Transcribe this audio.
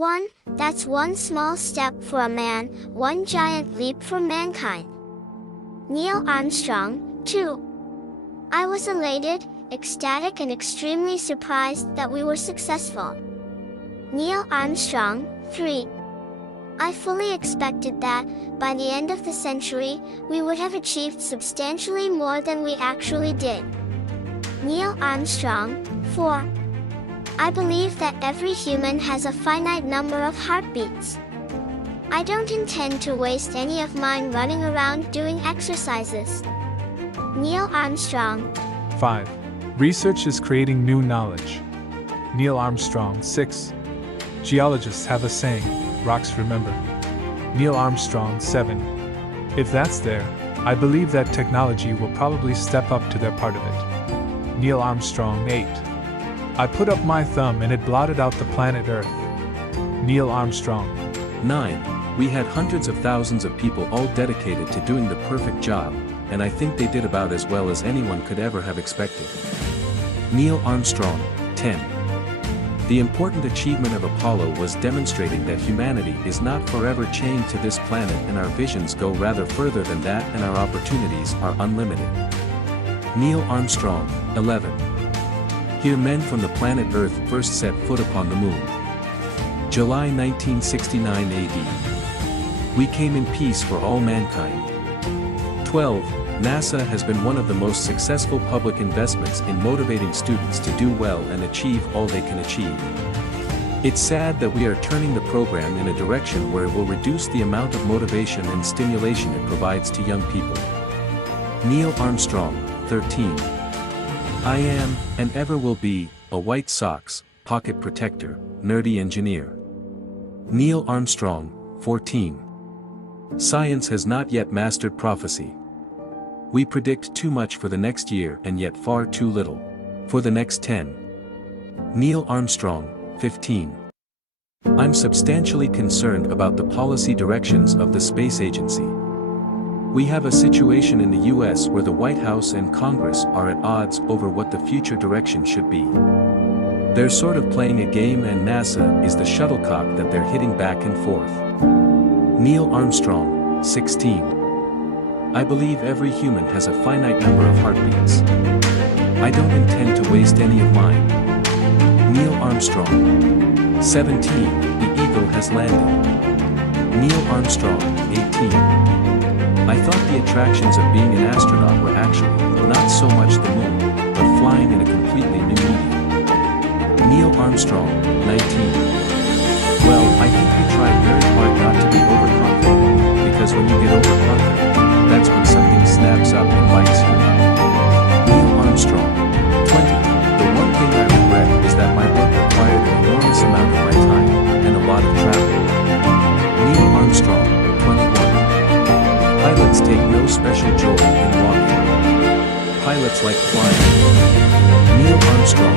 1. That's one small step for a man, one giant leap for mankind. Neil Armstrong. 2. I was elated, ecstatic and extremely surprised that we were successful. Neil Armstrong. 3. I fully expected that, by the end of the century, we would have achieved substantially more than we actually did. Neil Armstrong. 4. I believe that every human has a finite number of heartbeats. I don't intend to waste any of mine running around doing exercises. Neil Armstrong. 5. Research is creating new knowledge. Neil Armstrong. 6. Geologists have a saying, rocks remember. Neil Armstrong. 7. If that's there, I believe that technology will probably step up to their part of it. Neil Armstrong. 8. I put up my thumb and it blotted out the planet Earth. Neil Armstrong. 9. We had hundreds of thousands of people all dedicated to doing the perfect job, and I think they did about as well as anyone could ever have expected. Neil Armstrong. 10. The important achievement of Apollo was demonstrating that humanity is not forever chained to this planet and our visions go rather further than that and our opportunities are unlimited. Neil Armstrong. 11. Here men from the planet Earth first set foot upon the moon. July 1969 AD. We came in peace for all mankind. 12. NASA has been one of the most successful public investments in motivating students to do well and achieve all they can achieve. It's sad that we are turning the program in a direction where it will reduce the amount of motivation and stimulation it provides to young people. Neil Armstrong. 13. I am, and ever will be, a White Sox, pocket protector, nerdy engineer. Neil Armstrong. 14. Science has not yet mastered prophecy. We predict too much for the next year and yet far too little for the next 10. Neil Armstrong. 15. I'm substantially concerned about the policy directions of the space agency. We have a situation in the US where the White House and Congress are at odds over what the future direction should be. They're sort of playing a game and NASA is the shuttlecock that they're hitting back and forth. Neil Armstrong. 16. I believe every human has a finite number of heartbeats. I don't intend to waste any of mine. Neil Armstrong. 17. The Eagle has landed. Neil Armstrong. 18. I thought the attractions of being an astronaut were actually, not so much the moon, but flying in a completely new medium. Neil Armstrong. 19. Well, I think we tried very hard not to be overconfident, because when you get overconfident, that's when something snaps up and bites you. Neil Armstrong. 20. The one thing I regret is that my work required an enormous amount of my time, and a lot of travel. Neil Armstrong. 21. Pilots take no special joy in walking. Pilots like flying. Neil Armstrong.